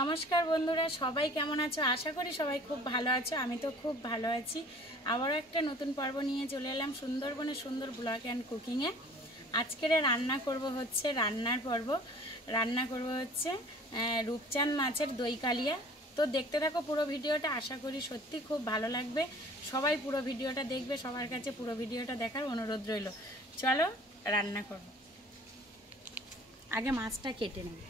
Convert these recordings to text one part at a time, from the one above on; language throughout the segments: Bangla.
নমস্কার বন্ধুরা, সবাই কেমন আছো? আশা করি সবাই খুব ভালো আছো। আমি তো খুব ভালো আছি। আবারও একটা নতুন পর্ব নিয়ে চলে এলাম সুন্দরবনের সুন্দর ব্লগ অ্যান্ড কুকিংয়ে। আজকের রান্না করব হচ্ছে রূপচাঁদ মাছের দই কালিয়া। তো দেখতে থাকো পুরো ভিডিওটা, আশা করি সত্যি খুব ভালো লাগবে। সবাই পুরো ভিডিওটা দেখবে, সবার কাছে পুরো ভিডিওটা দেখার অনুরোধ রইল। চলো রান্না করব। আগে মাছটা কেটে নেব।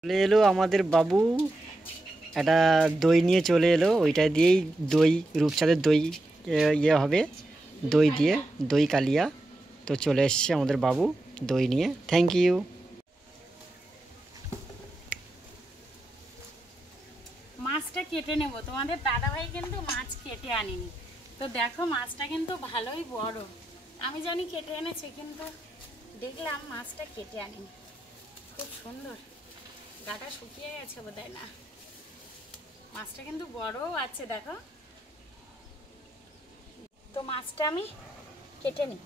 চলে এলো আমাদের বাবু, একটা দই নিয়ে চলে এলো। ওইটা দিয়েই দই, রূপচাঁদের দই ইয়ে হবে, দই দিয়ে দই কালিয়া। তো চলে এসছে আমাদের বাবু দই নিয়ে। Thank you. মাছটা কেটে নেব। তোমাদের দাদাভাই কিন্তু মাছ কেটে আনেনি। তো দেখো মাছটা কিন্তু ভালোই বড়। আমি জানি কেটে এনেছে, কিন্তু দেখলাম মাছটা কেটে আনেনি। খুব সুন্দর, গাটা শুকিয়ে গেছে বোধহয়। না, মাছটা কিন্তু বড়ও আছে, দেখো। তো মাছটা আমি কেটে নিই।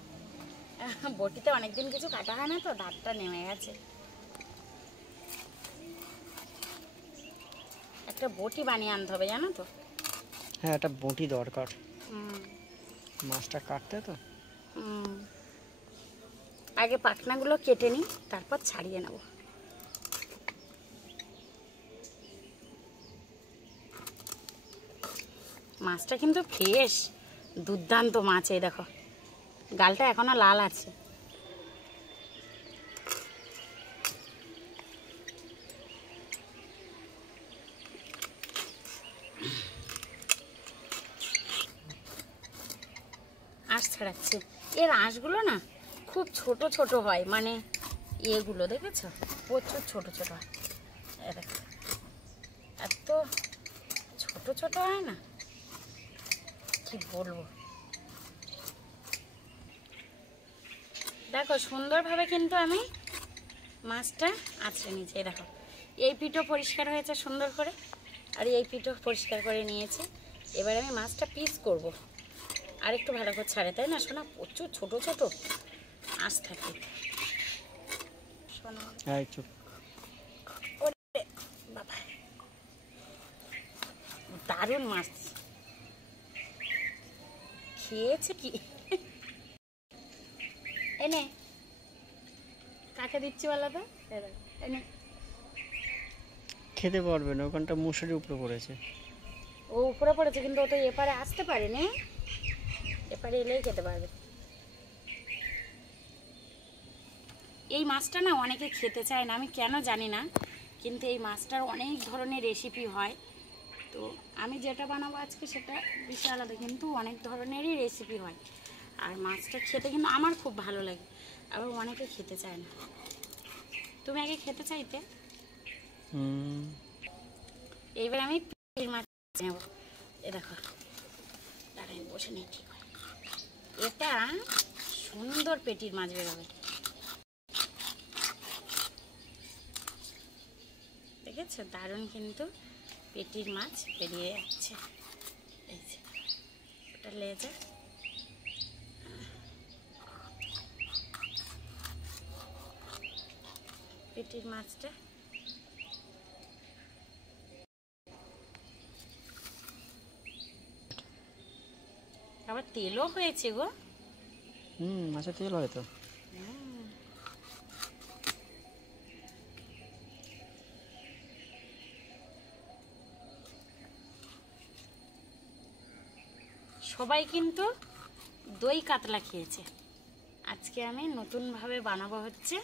বটিতে অনেকদিন কিছু কাটা হয় না, তো দাঁতটা নেমে গেছে। একটা বটি বানিয়ে আনতে হবে, জানো তো। হ্যাঁ, একটা বটি দরকার মাছটা কাটতে। তো আগে পাখনাগুলো কেটে নিই, তারপর ছাড়িয়ে নেব। মাছটা কিন্তু ফ্রেশ, দুর্দান্ত মাছ। এই দেখো, গালটা এখনো লাল আছে। আঁশ ছাড়াচ্ছে। এর আঁশগুলো না খুব ছোট ছোট হয়, মানে এগুলো দেখেছ, প্রচুর ছোট ছোট হয়। এত ছোট ছোট হয় না, কি বলবো। দেখো সুন্দরভাবে কিন্তু আমি মাছটা আঁচড়ে নিয়েছি। দেখো, এই পিঠও পরিষ্কার হয়েছে সুন্দর করে, আর এই পিঠও পরিষ্কার করে নিয়েছি। এবার আমি মাছটা পিস করব। আর একটু ভালো করে ছাড়ে, তাই না শোনা? প্রচুর ছোট ছোট আঁশ থাকে। বাবা, দারুণ মাছ। খেয়েছে কি? এনে কাকে দিচ্ছি বলো তো? এনে খেতে পারবে না, ওখানটা মশারির উপরে পড়েছে। ও উপরে পড়েছে, কিন্তু ও তো এপারে আসতে পারেনি। এপারে এলেই খেতে পারবে। এই মাছটা না অনেকে খেতে চায় না, আমি কেন জানি না, কিন্তু এই মাছটার অনেক ধরনের রেসিপি হয়। তো আমি যেটা বানাবো আজকে সেটা বিষয় আলাদা, কিন্তু অনেক ধরনেরই রেসিপি হয়। আর মাছটা খেতে কিন্তু আমার খুব ভালো লাগে, আবার অনেকে খেতে চায় না। তুমি আগে খেতে চাইতে। এইবার আমি পেটির মাছ নেব। এ দেখো, দাঁড়াই বসে নেই, ঠিক হয়। এটা সুন্দর পেটির মাছ বেরোবে, দেখেছো? দারুণ কিন্তু পেটির মাছ বেরিয়ে যাচ্ছে। এই যে ওটা লেজা, পেটির মাছটা আবার তেলও হয়েছে গো। মাছের তেল হয়তো। সবাই কিন্তু দই কাতলা খেয়েছে, আজকে আমি নতুনভাবে বানাবো হচ্ছে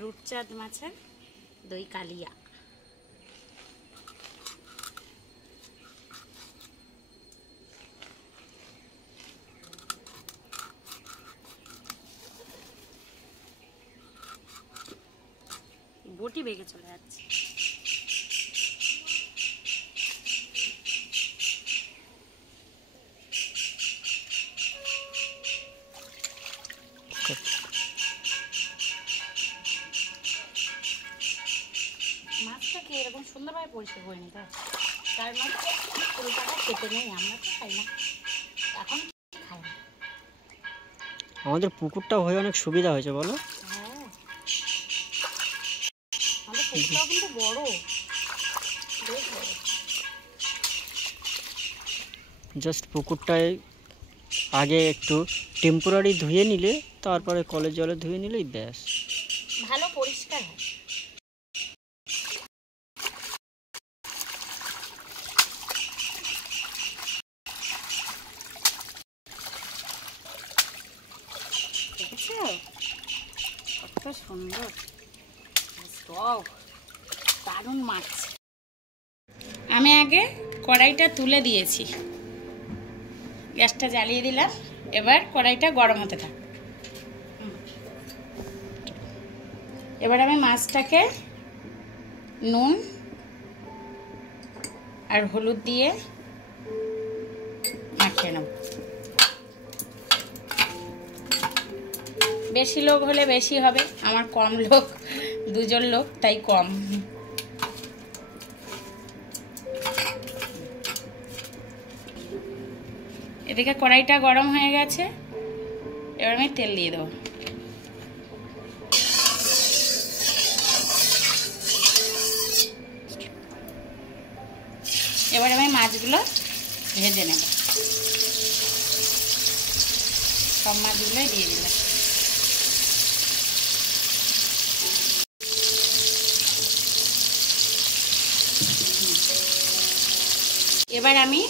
রূপচাঁদ মাছের দই কালিয়া। বটি বেগে চলে যাচ্ছে। মাছটাকে এরকম সুন্দরভাবে পরিষ্কার করে নিতে হয়, তার মধ্যে পুরোটাকে কেটে নেই। আমরা তো খাই না, এখন খাই না। আমাদের পুকুরটা হয়ে অনেক সুবিধা হয়েছে, বলো। পুকুরটাও কিন্তু বড়, বেশ বড়। জাস্ট পুকুরটায় আগে একটু টেম্পোরারি ধুয়ে নিলে, তারপরে কলের জলে ধুয়ে নিলেই ব্যাস। ভালো পরিষ্কার হয়। দেখেছো কত সুন্দর, দারুণ মাছ। আমি আগে কড়াইটা তুলে দিয়েছি, গ্যাসটা জ্বালিয়ে দিলাম। এবার কড়াইটা গরম হতে থাক। এবার আমি মাছটাকে নুন আর হলুদ দিয়ে মাখিয়ে নেব। বেশি লোক হলে বেশি হবে, আমার কম লোক, 2 জন লোক, তাই কম। এদিকে কড়াইটা গরম হয়ে গেছে, এবার আমি তেল দিয়ে দেবো। এবার আমি মাছগুলো ভেজে নেব, সব মাছগুলোই দিয়ে দিলাম। এবার আমি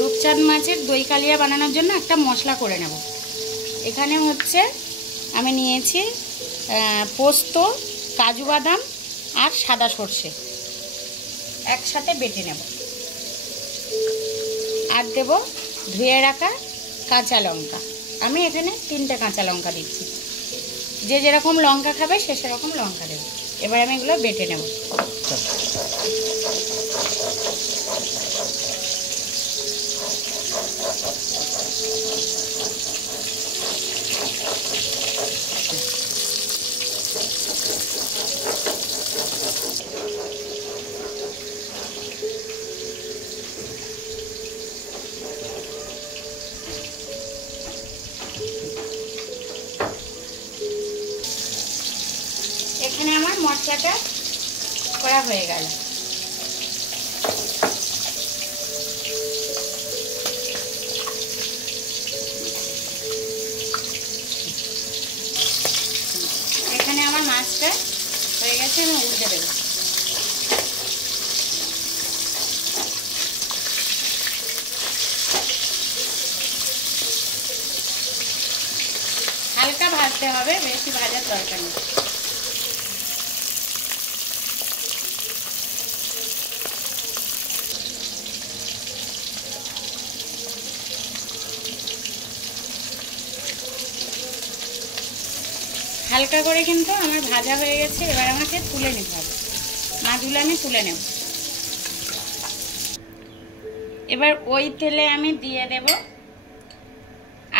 রূপচাঁদ মাছের দই কালিয়া বানানোর জন্য একটা মশলা করে নেব। এখানে হচ্ছে আমি নিয়েছি পোস্ত, কাজু বাদাম আর সাদা সর্ষে একসাথে বেটে নেব, আর দেব ধুয়ে রাখা কাঁচা লঙ্কা। আমি এখানে 3টে কাঁচা লঙ্কা দিচ্ছি, যে যেরকম লঙ্কা খাবে সে সেরকম লঙ্কা দেবে। এবার আমি এগুলো বেটে নেব। এখানে আমার মশলাটা করা হয়ে গেল। এখানে আমার মাছটা হয়ে গেছে, আমি উল্টে দেবো। হালকা ভাজতে হবে, বেশি ভাজার দরকার নেই। হালকা করে কিন্তু আমার ভাজা হয়ে গেছে, এবার আমাকে তুলে নিতে হবে। মাছগুলো আমি তুলে নেব। এবার ওই তেলে আমি দিয়ে দেব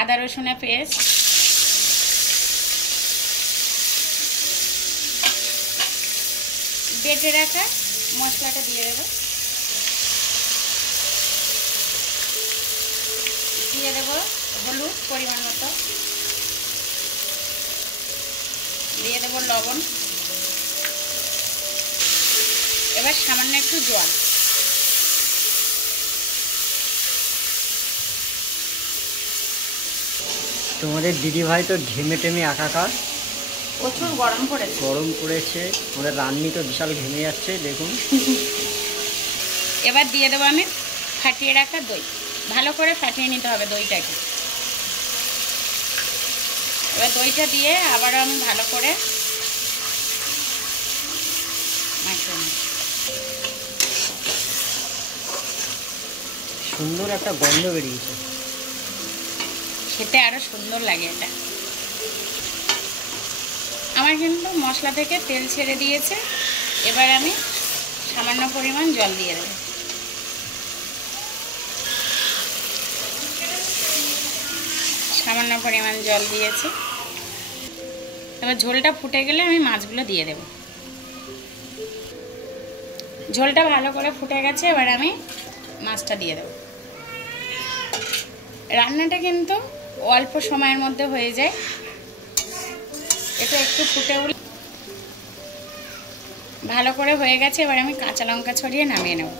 আদা রসুনের পেস্ট, বেটে রাখা মশলাটা দিয়ে দেব, দিয়ে দেব হলুদ পরিমাণ মতো, দিয়ে দেব লবণ, এবার সামান্য একটু জল। তোমাদের দিদি ভাই তো ঘেমে টেমে একাকার, প্রচুর গরম পড়েছে। আমাদের রান্নি তো বিশাল ঘেমে যাচ্ছে দেখুন। এবার দিয়ে দেবো আমি ফাটিয়ে রাখা দই, ভালো করে ফাটিয়ে নিতে হবে দইটাকে। এবার দইটা দিয়ে আবার আমি ভালো করে মাখিয়ে নেব। সুন্দর একটা গন্ধ বেরিয়েছে, খেতে আরো সুন্দর লাগে এটা। আমার কিন্তু মশলা থেকে তেল ছেড়ে দিয়েছে, এবার আমি সামান্য পরিমাণ জল দিয়ে দেব। সামান্য পরিমাণ জল দিয়েছি। এবার ঝোলটা ফুটে গেলে আমি মাছগুলো দিয়ে দেব। ঝোলটা ভালো করে ফুটে গেছে, এবার আমি মাছটা দিয়ে দেব। রান্নাটা কিন্তু অল্প সময়ের মধ্যে হয়ে যায়। এটা একটু ফুটে উঠলে ভালো করে হয়ে গেছে। এবার আমি কাঁচা লঙ্কা ছড়িয়ে নামিয়ে নেব।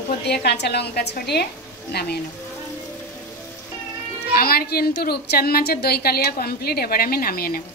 উপর দিয়ে কাঁচা লঙ্কা ছড়িয়ে নামিয়ে নেব। আমার কিন্তু রূপচাঁদ মাছের দই কালিয়া কমপ্লিট। এবার আমি নামিয়ে নেব।